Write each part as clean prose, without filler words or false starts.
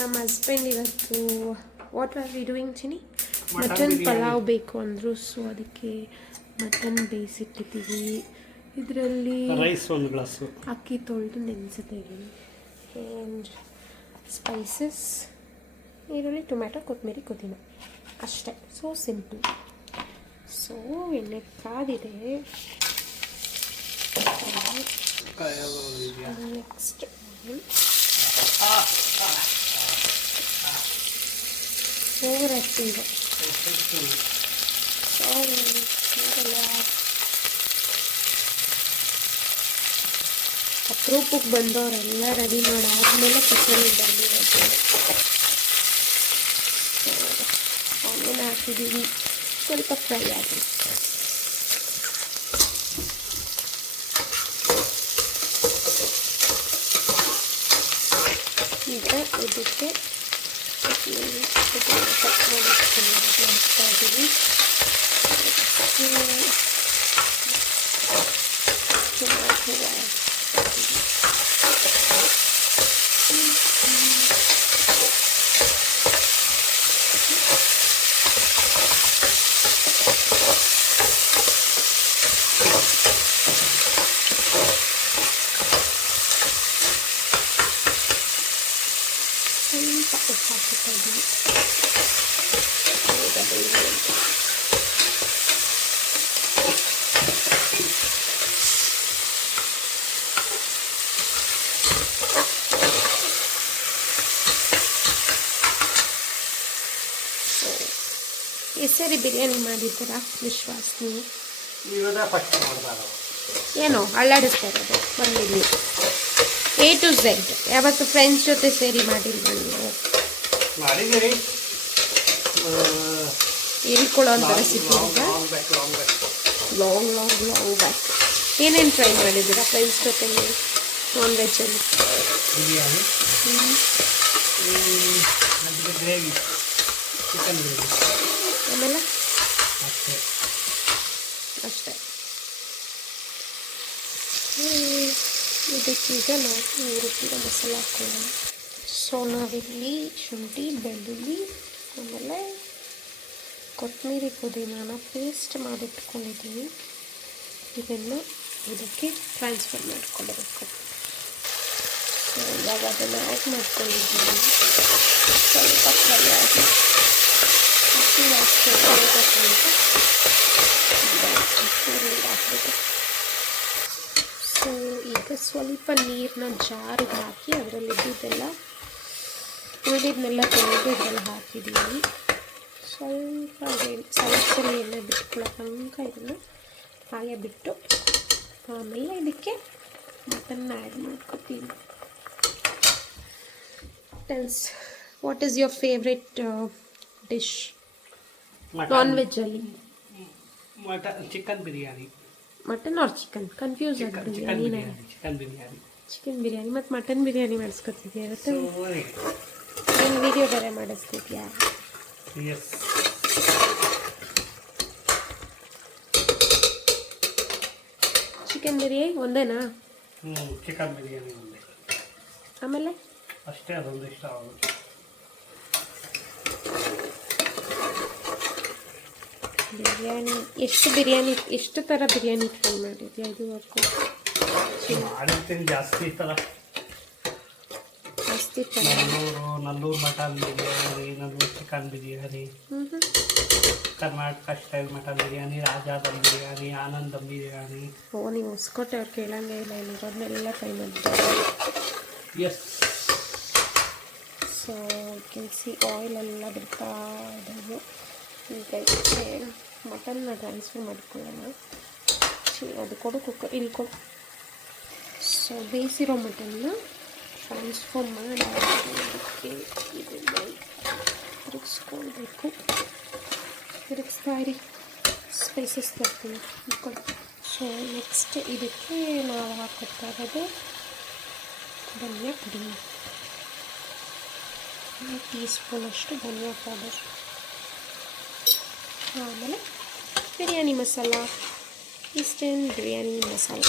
ನಮ್ಮ ಹಸ್ಬೆಂಡ್ ಇವತ್ತು what are we doing Chini mutton pulao ಬೇಕು ಅಂದರು. ಸೊ ಅದಕ್ಕೆ ಮಟನ್ ಬೇಯಿಸಿಟ್ಟಿದ್ದೀವಿ. ಇದರಲ್ಲಿ ರೈಸ್ ಒಂದು ಗ್ಲಾಸು ಅಕ್ಕಿ ತೊಳೆದು ನೆನೆಸಿದ್ದೀವಿ. ಆ್ಯಂಡ್ ಸ್ಪೈಸಸ್ ಈರುಳ್ಳಿ, ಟೊಮ್ಯಾಟೊ, ಕೊತ್ತಂಬರಿ, ಪುದೀನ ಅಷ್ಟೇ. So simple. ಸೊ ಎಣ್ಣೆ ಕಾದಿದೆ. Next over acting. ಅಪರೂಪಕ್ಕೆ ಬಂದವರೆಲ್ಲ ರೆಡಿ ಮಾಡಾದ್ಮೇಲೆ ಕಿಚನಿಗೆ ಬಂದಿರೋದು. ಆಮೇಲೆ ಹಾಕಿದ್ದೀವಿ, ಸ್ವಲ್ಪ ಫ್ರೈ ಆಗಲಿ. ಈಗ ಇದಕ್ಕೆ ಕಟ್ ಮಾಡಿ ಹಾಕ್ತಾ ಇದ್ದೀವಿ. ಸ್ವಲ್ಪ ಉಪ್ಪು ಹಾಕ್ತಾ ಇದ್ದೀವಿ. ಈ ಸರಿ ಬಿರಿಯಾನಿ ಮಾಡಿದ್ದೀರಾ ವಿಶ್ವಾಸ್ ನೀವು? ಏನೋ ಅಲ್ಲಾಡಿಸ್ತಾ ಇರೋದು ಬಂದಿದ್ವಿ. A to Z ಯಾವತ್ತು ಫ್ರೆಂಡ್ಸ್ ಜೊತೆ ಸೇರಿ ಮಾಡಿಲ್ವ ನೀವು? ಹೇಳ್ಕೊಳ್ಳೋ ಅಂತ ರೆಸಿಪಿ ಲಾಂಗ್ ಬ್ಯಾಕ್. ಏನೇನು ಟ್ರೈ ಮಾಡಿದ್ದೀರಾ ಫ್ರೆಂಡ್ಸ್ ಜೊತೆ ನೀವು ನಾನ್ ವೆಜ್ಜಲ್ಲಿ? ಆಮೇಲೆ ಅಷ್ಟೇ. ಇದಕ್ಕೀಗ ನಾವು ರುಬ್ಬಿರೋ ಮಸಾಲೆ ಹಾಕ್ಕೊಳ್ಳೋಣ. ಸೊ ನಾವಿಲ್ಲಿ ಶುಂಠಿ, ಬೆಳ್ಳುಳ್ಳಿ, ಆಮೇಲೆ ಕೊತ್ತಂಬರಿ, ಪುದೀನಾನ ಪೇಸ್ಟ್ ಮಾಡಿಟ್ಕೊಂಡಿದ್ದೀವಿ. ಇದನ್ನು ಇದಕ್ಕೆ ಟ್ರಾನ್ಸ್ಫರ್ ಮಾಡ್ಕೊಳ್ಬೇಕು. ಸೊ ಇವಾಗ ಅದನ್ನು ಆ್ಯಡ್ ಮಾಡ್ಕೊಂಡಿದ್ದೀವಿ. ಸ್ವಲ್ಪ ಫ್ರೈ ಆಗಿ ಹಾಕಬೇಕು. ಸೊ ಈಗ ಸ್ವಲ್ಪ ನೀರನ್ನ ಜಾರಿಗೆ ಹಾಕಿ ಅದರಲ್ಲಿ ಉಳಿದಿದ್ದನ್ನೆಲ್ಲ ತೊಳೆದು ಇದರಲ್ಲಿ ಹಾಕಿದ್ದೀವಿ. ಸ್ವಲ್ಪ ಸೈಡ್ಸಲ್ಲಿ ಎಣ್ಣೆ ಬಿಟ್ಕೊಳ್ಳೋ ತನಕ ಇದನ್ನು ಹಾಗೆ ಬಿಟ್ಟು ಆಮೇಲೆ ಇದಕ್ಕೆ ಮಟನ್ನ ಆ್ಯಡ್ ಮಾಡ್ಕೊತೀವಿ. Tells what is your favourite dish non ವೆಜ್ಜಲ್ಲಿ? Chicken biryani. Mutton or chicken? Confuse ಆಗಿಬಿಟ್ಟಿದ್ದೀನಿ. ಚಿಕನ್ ಬಿರಿಯಾನಿ ಮತ್ತು ಮಟನ್ ಬಿರಿಯಾನಿ ಮಾಡಿಸ್ಕೊತಿದ್ಯಾ ಇವತ್ತು? ಏನು ವಿಡಿಯೋ ಬೇರೆ ಮಾಡಿಸ್ತಿದ್ಯಾ? ಚಿಕನ್ ಬಿರಿಯಾನಿ ಒಂದೇನಾ? ಚಿಕನ್ ಬಿರಿಯಾನಿ ಒಂದೇ. ಆಮೇಲೆ ಅಷ್ಟೇ, ಅದೊಂದು ಇಷ್ಟ ಆಗುತ್ತೆ. ಬಿರಿಯಾನಿ ಎಷ್ಟು ಥರ ಬಿರಿಯಾನಿ ಟ್ರೈ ಮಾಡಿದ್ಯಾ ಇದುವರೆಗೂ? ಮಾಡಿರ್ತೀನಿ ಜಾಸ್ತಿ ಥರ. Nallur mutton biryani, Nallur chicken biryani, Karnataka style mutton biryani, Rajadum biryani, Anandam biryani. ಓ ನೀವು ಹೊಸಕೋಟೆ ಅವ್ರು ಕೇಳಂಗೆ ಇಲ್ಲ, ಇರೋದನ್ನೆಲ್ಲ ಟ್ರೈ ಮಾಡಿದ್ದಾರೆ. ಎಸ್. ಸೊ ಕೆಲ್ಸಿ ಆಯಿಲೆಲ್ಲ ಬಿಡ್ತಾ ಇದ್ದಾವೆ. ಈಗ ಇದಕ್ಕೆ ಮಟನ್ನ ಟ್ರಾನ್ಸ್ಫರ್ ಮಾಡ್ಕೊಳ್ಳೋಣ. ಅದು ಕೊಡು, ಕುಕ್ಕರ್ ಇಲ್ಲಿ ಕೊಡು. ಸೊ ಬೇಯಿಸಿರೋ ಮಟನ್ನ ಟ್ರಾನ್ಸ್ಫರ್ ಮಾಡಿ ಅದಕ್ಕೆ ಇದನ್ನು ತಿರುಗಿಸ್ಕೊಳ್ಬೇಕು. ತಿರುಗಿಸ್ತಾ ಇರಿ, ಸ್ಪೈಸಸ್ ತರ್ತೀನಿ ಇಟ್ಕೊಂಡು. ಸೊ ನೆಕ್ಸ್ಟ್ ಇದಕ್ಕೆ ನಾವು ಹಾಕೋತಾ ಇರೋದು ಧನಿಯಾ ಪುಡಿ, 1 ಟೀ ಸ್ಪೂನಷ್ಟು ಧನಿಯಾ ಪೌಡರ್, ಆಮೇಲೆ ಬಿರಿಯಾನಿ ಮಸಾಲ, ಈಸ್ಟರ್ನ್ ಬಿರಿಯಾನಿ ಮಸಾಲ.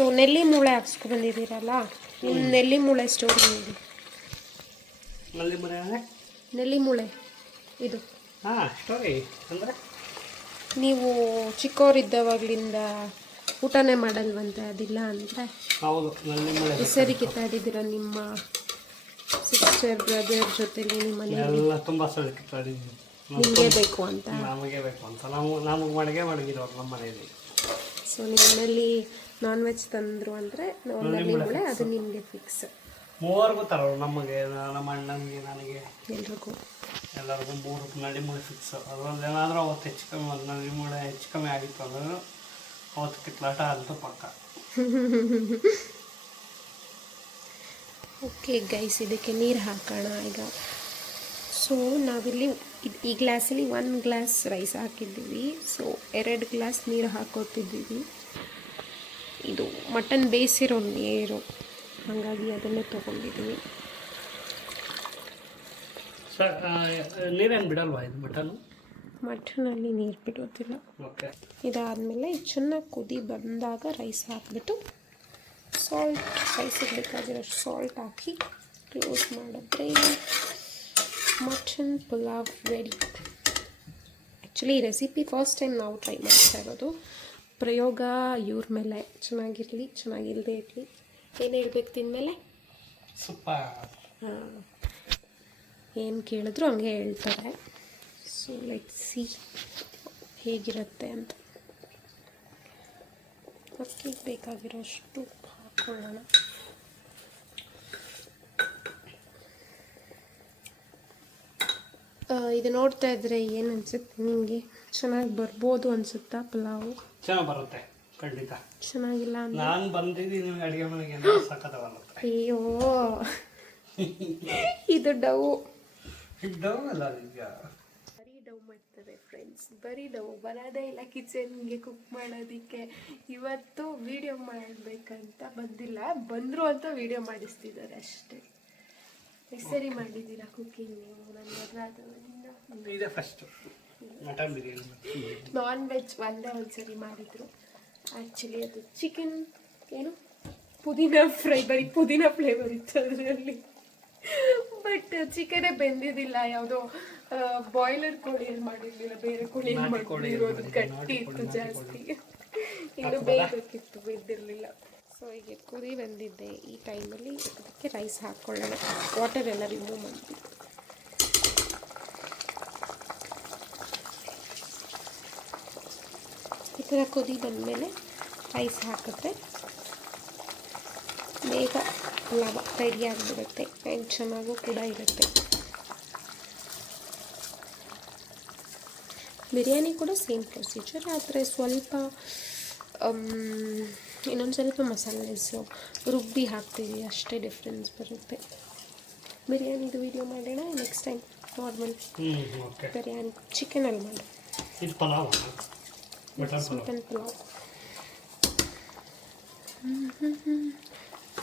ಸೊ ನೆಲ್ಲಿ ಮೂಳೆ ಹಾಕ್ಸ್ಕೊಬಂದಿದ್ದೀರಲ್ಲ, ನಿಮ್ಮ ನೆಲ್ಲಿ ಮೂಳೆ ಸ್ಟೋರಿ ಹೇಳಿ. ನಲ್ಲಿ ಮನೆ ಅಂದರೆ ನೆಲ್ಲಿ ಮೂಳೆ ಇದು ಹಾಂ ಸ್ಟೋರಿ ಅಂದರೆ ನೀವು ಚಿಕ್ಕವರಿದ್ದವಾಗಲಿಂದ ಊಟನೇ ಮಾಡಲ್ವಂತೆ, ಅದಿಲ್ಲ ಅಂದರೆ ಹೌದು ನಲ್ಲಿ ಮಳೆ ಹೆಸರಿ ಕಿತ್ತಾಡಿದ್ದೀರ ನಿಮ್ಮ ಸಿಸ್ಟರ್ ಬ್ರದರ್ ಜೊತೆಲಿ ನಿಮ್ಮ ಮನೆಯಲ್ಲಿ ಎಲ್ಲ ತುಂಬ ಸಲ ಕಿತ್ತಾಡಿದ್ವಿ. ನಿಮಗೆ ಬೇಕು ಅಂತ. ನಮಗೆ ಬೇಕು ಅಂತ ನಮಗೆ ಮಡಿಗೆ ಮಡಗಿರೋರು ನಮ್ಮ ಮನೆಯಲ್ಲಿ. ಸೊ ನಿಮ್ಮ ಮನೇಲಿ ನಾನ್ ವೆಜ್ ತಂದರು ಅಂದರೆ ನಲ್ಲಿ ಮೂಳೆ ಅದು ನಿಮಗೆ ಫಿಕ್ಸ್. ಮೂವರೆಗೂ ತರೋರು ನಮಗೆ, ನಮ್ಮ ಅಣ್ಣನಿಗೆ, ನನಗೆ, ಎಲ್ರಿಗೂ ಎಲ್ಲರಿಗೂ 3 ನಲ್ಲಿ ಮೂಳೆ ಫಿಕ್ಸ್. ಅದರಲ್ಲಿ ಏನಾದರೂ ಅವತ್ತು ಹೆಚ್ಚು ಕಮ್ಮಿ, ಒಂದು ನಲ್ಲಿ ಮೂಳೆ ಹೆಚ್ಚು ಕಮ್ಮಿ ಆಗಿತ್ತು ಅಂದ್ರೆ ಅವತ್ತು ಕಿತ್ಲಾಟ ಅಂತೂ ಪಕ್ಕ. ಓಕೆ ಗೈಸ್, ಇದಕ್ಕೆ ನೀರು ಹಾಕೋಣ ಈಗ. ಸೊ ನಾವಿಲ್ಲಿ ಈ ಗ್ಲಾಸಲ್ಲಿ 1 ಗ್ಲಾಸ್ ರೈಸ್ ಹಾಕಿದ್ದೀವಿ. ಸೊ 2 ಗ್ಲಾಸ್ ನೀರು ಹಾಕೋತಿದ್ದೀವಿ. ಇದು ಮಟನ್ ಬೇಯಿಸಿರೋ ನೀರು, ಹಾಗಾಗಿ ಅದನ್ನೇ ತೊಗೊಂಡಿದ್ದೀವಿ. ಸರ್ ನೀರೇನು ಬಿಡಲ್ವಾ ಇದು ಮಟನಲ್ಲಿ ನೀರು ಬಿಡೋದಿಲ್ಲ. ಓಕೆ. ಇದಾದಮೇಲೆ ಚೆನ್ನಾಗಿ ಕುದಿ ಬಂದಾಗ ರೈಸ್ ಹಾಕಿಬಿಟ್ಟು ಸಾಲ್ಟ್, ರೈಸಿಗೆ ಬೇಕಾಗಿರೋ ಸಾಲ್ಟ್ ಹಾಕಿ ಕ್ಲೋಸ್ ಮಾಡಿದ್ರೆ ಮಟನ್ ಪುಲಾವ್ ರೆಡಿ. ಆ್ಯಕ್ಚುಲಿ ಈ ರೆಸಿಪಿ ಫಸ್ಟ್ ಟೈಮ್ ನಾವು ಟ್ರೈ ಮಾಡ್ತಾ ಇರೋದು. ಪ್ರಯೋಗ ಇವ್ರ ಮೇಲೆ, ಚೆನ್ನಾಗಿರಲಿ ಚೆನ್ನಾಗಿಲ್ಲದೆ ಇರಲಿ. ಏನು ಹೇಳ್ಬೇಕು ತಿಂದಮೇಲೆ? ಸೂಪರ್. ಏನು ಕೇಳಿದ್ರು ಹಂಗೆ ಹೇಳ್ತಾರೆ. ಸೊ ಲೆಟ್ಸ್ ಸಿ ಹೇಗಿರುತ್ತೆ ಅಂತ. ಅಕ್ಕಿ ಬೇಕಾಗಿರೋಷ್ಟು ಹಾಕ್ಕೊಳ್ಳೋಣ. ಇದು ನೋಡ್ತಾ ಇದ್ರೆ ಏನು ಅನ್ಸುತ್ತೆ ನಿಮಗೆ? ಚೆನ್ನಾಗಿ ಬರ್ಬೋದು ಅನ್ಸುತ್ತಾ ಪಲಾವು? ಚೆನ್ನಾಗಿ ಬರುತ್ತೆ ಖಂಡಿತ. ಚೆನ್ನಾಗಿಲ್ಲ ಅಂದ್ರೆ ನಾನು ಬಂದಿದ್ದೀನಿ ಅಡುಗೆ ಮನೆಗೆ, ಸಖತ್ತವಾಗುತ್ತೆ. ಅಯ್ಯೋ ಇದು ಡವ್ ಅಲ್ಲ ಈಗ ಬರೀ ಡವ್ ಮಾಡ್ತಾರೆ ಫ್ರೆಂಡ್ಸ್, ಬರೀ ಡವ್ ಬರೋದೇ ಇಲ್ಲ ಕಿಚನ್ಗೆ ಕುಕ್ ಮಾಡೋದಕ್ಕೆ. ಇವತ್ತು ವಿಡಿಯೋ ಮಾಡಬೇಕಂತ ಬಂದಿಲ್ಲ, ಬಂದರು ಅಂತ ವಿಡಿಯೋ ಮಾಡಿಸ್ತಿದ್ದಾರೆ ಅಷ್ಟೇ. ಸರಿ ಮಾಡಿದ್ದೀರಾ ಕುಕ್ಕಿಂಗ್ ನೀವು? ನನ್ನ ಮದುವೆ ಆದವರಿಂದ ಇದೆ first mutton biryani. Non veg ಒಂದ್ಸರಿ ಮಾಡಿದರು. ಆ್ಯಕ್ಚುಲಿ ಅದು ಚಿಕನ್ ಏನು ಪುದೀನ ಫ್ರೈ, ಬರೀ ಪುದೀನ ಫ್ಲೇವರ್ ಇತ್ತು ಅದರಲ್ಲಿ. ಬಟ್ ಚಿಕನೇ ಬೆಂದಿದ್ದಿಲ್ಲ, ಯಾವುದೋ ಬಾಯ್ಲರ್ ಕೋಳಿಯಲ್ಲಿ ಮಾಡಿರಲಿಲ್ಲ, ಬೇರೆ ಕೋಳಿಯಲ್ಲಿ ಮಾಡಿರೋದು. ಗಟ್ಟಿ ಇತ್ತು ಜಾಸ್ತಿ, ಇನ್ನು ಬೇಯಬೇಕಿತ್ತು, ಬೆಂದಿರಲಿಲ್ಲ. ಸೊ ಹೀಗೆ ಕುದಿ ಬಂದಿದ್ದೆ. ಈ ಟೈಮಲ್ಲಿ ಅದಕ್ಕೆ ರೈಸ್ ಹಾಕ್ಕೊಳ್ಳೋಣ. ವಾಟರ್ ಎಲ್ಲ ರಿಮೂವ್ ಮಾಡಿ ಈ ಥರ ಕುದಿ ಬಂದಮೇಲೆ ರೈಸ್ ಹಾಕಿದ್ರೆ ಬೇಗ ಪಲಾವ್ ರೆಡಿ ಆಗಿಬಿಡುತ್ತೆ ಆ್ಯಂಡ್ ಚೆನ್ನಾಗೂ ಕೂಡ ಇರುತ್ತೆ. ಬಿರಿಯಾನಿ ಕೂಡ ಸೇಮ್ ಪ್ರೊಸೀಜರ್, ಆದರೆ ಸ್ವಲ್ಪ ಇನ್ನೊಂದು ಸ್ವಲ್ಪ ಮಸಾಲೆಸು ರುಬ್ಬಿ ಹಾಕ್ತೀವಿ, ಅಷ್ಟೇ ಡಿಫ್ರೆನ್ಸ್ ಬರುತ್ತೆ. ಬಿರಿಯಾನಿದು ವಿಡಿಯೋ ಮಾಡೋಣ ನೆಕ್ಸ್ಟ್ ಟೈಮ್. ನಾರ್ಮಲ್ ಬಿರಿಯಾನಿ ಚಿಕನಲ್ಲಿ ಮಾಡಿ. ಮಟನ್ ಪಲಾವ್.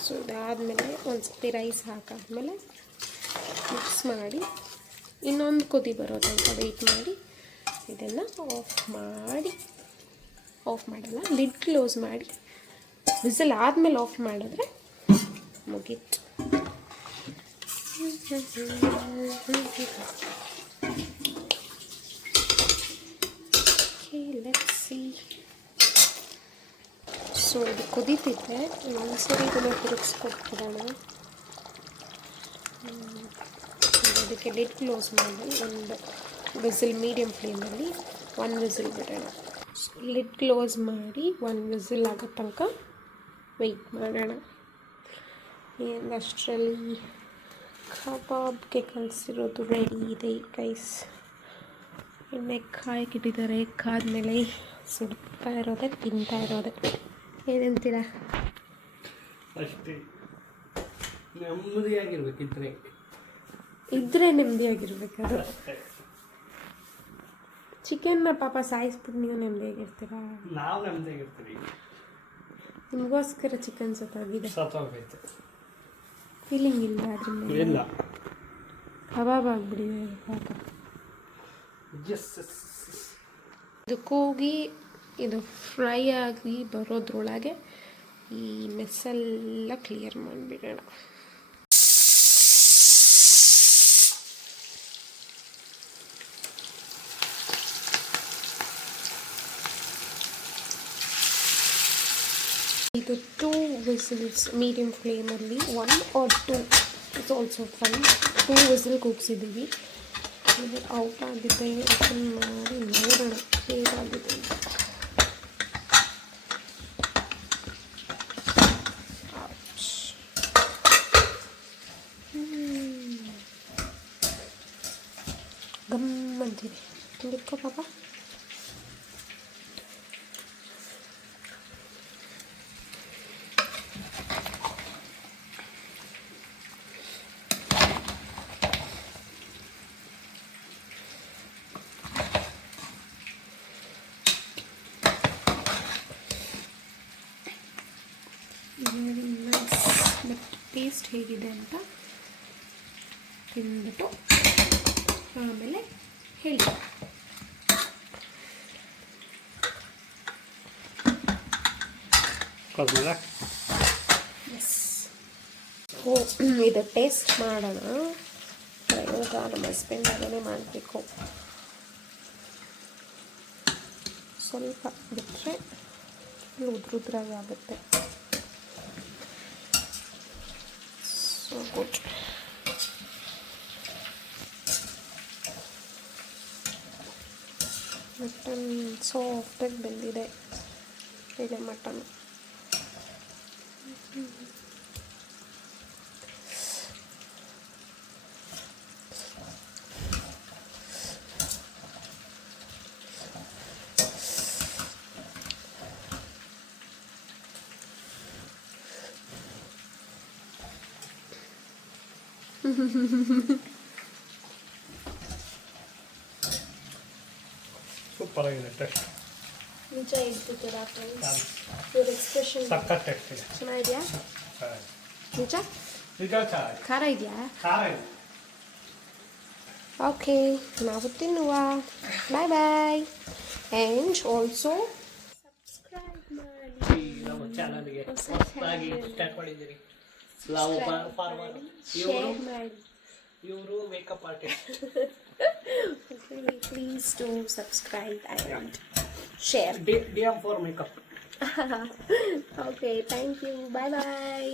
ಸೊ ಇದಾದಮೇಲೆ ಒಂದು ಸರ್ತಿ ರೈಸ್ ಹಾಕಾದ್ಮೇಲೆ ಮಿಕ್ಸ್ ಮಾಡಿ ಇನ್ನೊಂದು ಕುದಿ ಬರೋ ತನಕ ವೆಯ್ಟ್ ಮಾಡಿ ಇದನ್ನು ಆಫ್ ಮಾಡಲ್ಲ, ಲಿಡ್ ಕ್ಲೋಸ್ ಮಾಡಿ ವಿಸಲ್ ಆದಮೇಲೆ ಆಫ್ ಮಾಡಿದ್ರೆ ಮುಗೀತು. Let's see. ಸೊ ಇದು ಕುದೀತಿದ್ದೆ, ಒಂದ್ಸರಿ ಇದನ್ನು ತಿರುಗಿಸ್ಕೊಟ್ಬಿಡೋಣ. ಅದಕ್ಕೆ ಲಿಡ್ ಕ್ಲೋಸ್ ಮಾಡಿ ಒಂದು ವಿಸಿಲ್, ಮೀಡಿಯಮ್ ಫ್ಲೇಮಲ್ಲಿ 1 ವಿಸಿಲ್ ಬಿಡೋಣ. ಸೊ ಲಿಡ್ ಕ್ಲೋಸ್ ಮಾಡಿ 1 ವಿಸಿಲ್ ಆಗೋ ತನಕ ವೆಯ್ಟ್ ಮಾಡೋಣ. ಅಷ್ಟರಲ್ಲಿ ಕಬಾಬ್ಗೆ ಕಲಿಸಿರೋದು ರೆಡಿ ಇದೆ ಗೈಸ್. ಎಣ್ಣೆ ಕಾಯಕ್ಕಿಟ್ಟಿದ್ದಾರೆ, ಕಾದ್ಮೇಲೆ ಸುಡ್ತಾ ಇರೋದೆ, ತಿಂತಾ ಇರೋದೆ. ಏನಂತೀರ? ಅಷ್ಟೇ, ನೆಮ್ಮದಿಯಾಗಿರ್ಬೇಕಿದ್ರೆ ಇದ್ರೆ ನೆಮ್ಮದಿಯಾಗಿರ್ಬೇಕಾದ್ರೆ. ಚಿಕನ್ನ ಪಾಪ ಸಾಯಿಸ್ಬಿಟ್ಟು ನೀವು ನೆಮ್ಮದಿಯಾಗಿರ್ತೀರಾ? ನಾವು ನೆಮ್ಮದಿಯಾಗಿರ್ತೀವಿ. ನಿಮಗೋಸ್ಕರ ಚಿಕನ್ ಸತ್ತೋಗಿದೆ. ಫೀಲಿಂಗ್ ಇಲ್ಲ ಅದ್ರ ಮೇಲೆ? ಇಲ್ಲ, ಕಬಾಬ್ ಆಗಿಬಿಡಿದೆ ಪಾಪ. ಇದು ಕೂಗಿ ಇದು ಫ್ರೈ ಆಗಿ ಬರೋದ್ರೊಳಗೆ ಈ ಮೆಸ್ಸೆಲ್ಲ ಕ್ಲಿಯರ್ ಮಾಡಿಬಿಡೋಣ. ಇದು 2 ವಿಸಿಲ್ಸ್ ಮೀಡಿಯಮ್ ಫ್ಲೇಮಲ್ಲಿ 1 or 2 it's also fine. 2 whistle ಕೂಗಿಸಿದ್ದೀವಿ. ಇದು ಔಟ್ ಆಗಿದೆ, ಓಪನ್ ಮಾಡಿ ನೋಡೋಣ ಹೇಗಾಗಿದೆ ಅಂತ. ಗಮ್ ಅಂತಿದೆ. ತಿಂದಿಟ್ಕೋ ಪಾಪ. Very nice. ಬಟ್ ಟೇಸ್ಟ್ ಹೇಗಿದೆ ಅಂತ ತಿಂದ್ಬಿಟ್ಟು ಆಮೇಲೆ ಹೇಳಿ. ಎಸ್. ಓ, ಇದು ಟೇಸ್ಟ್ ಮಾಡೋಣ. ಪ್ರಯೋಗ ನಮ್ಮ ಹಸ್ಬೆಂಡ್ ಅದನ್ನೇ ಮಾಡಬೇಕು. ಸ್ವಲ್ಪ ಬಿಟ್ಟರೆ ಉದ್ರುದ್ರಾಗಿ ಆಗುತ್ತೆ. So good. ಮಟನ್ ಸಾಫ್ಟಾಗಿ ಬೆಂದಿದೆ. ಇದೆ ಮಟನ್. ಸೂಪರ್ ಆಗಿದೆ ಟೇಸ್ಟ್. ನಿಜ ಇರ್ತಿದ್ದೀರಾ ಫ್ರೆಂಡ್ಸ್? ಇವ್ರ ಎಕ್ಸ್ಪ್ರೆಷನ್ ಸಖತ್ ಟೇಸ್ಟ್ ಇದೆ. ಚೆನ್ನಾಗಿದೆಯಾ? ನಿಜ ನಿಜ ಚೆನ್ನಾಗಿದೆ. ಖಾರ ಇದೆಯಾ? ಖಾರ ಇದೆ. ಓಕೆ, ನಾವು ತಿನ್ನುವ. ಬಾಯ್ ಬಾಯ್. ಆ್ಯಂಡ್ ಆಲ್ಸೋ ಸಬ್ಸ್ಕ್ರೈಬ್ ಮಾಡಿ ನಮ್ಮ ಚಾನಲ್ಗೆ ಹೊಸ ಹೊಸದಾಗಿ channel. ಸ್ಟಾರ್ಟ್ ಮಾಡಿದ್ದೀರಿ. ನಾವು ಫಾರ್ಮರ್, ಶೇರ್ ಮಾಡಿ. ಇವರು makeup artist. Please do subscribe and share. DM for makeup. Okay, thank you. Bye bye.